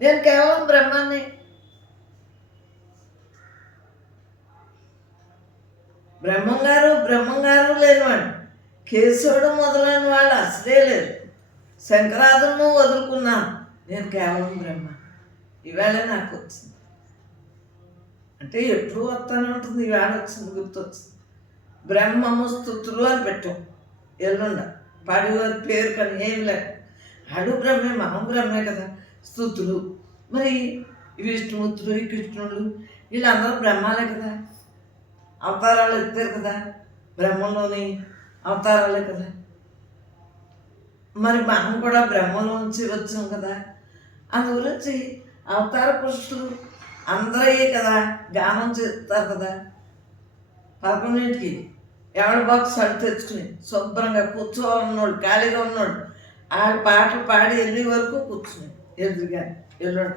నేను కేవలం బ్రహ్మాన్ని బ్రహ్మంగారు బ్రహ్మంగారు లేనివాడు కేశవుడు మొదలైన వాళ్ళు అసలే లేరు శంకరాదులను వదులుకున్నాను. నేను కేవలం బ్రహ్మ ఈవేళ నాకు వచ్చింది. అంటే ఎప్పుడు వస్తానే ఉంటుంది ఈవేళ వచ్చింది గుర్తొచ్చింది. బ్రహ్మము స్థుతులు అని పెట్టాం. ఎల్లుండ. పడి పేరు కానీ ఏం లేదు ఆడు బ్రహ్మే మనం బ్రహ్మే కదా. స్థుతులు మరి విష్ణుమూర్తులు కృష్ణుడు వీళ్ళందరూ బ్రహ్మాలే కదా. అవతారాలు ఎత్తారు కదా. బ్రహ్మంలోని అవతారాలే కదా. మరి మనం కూడా బ్రహ్మలోంచి వచ్చాం కదా. అందుగురించి అవతార పురుషులు అందరయ్యే కదా గానం చేస్తారు కదా. పదకొండింటికి ఎవరి బాక్స్ అడి తెచ్చుకుని శుభ్రంగా కూర్చోవాలన్నాడు ఖాళీగా ఉన్నాడు. ఆ పాటలు పాడి వెళ్ళే వరకు కూర్చుని. ఎదురుగా ఎల్లుండ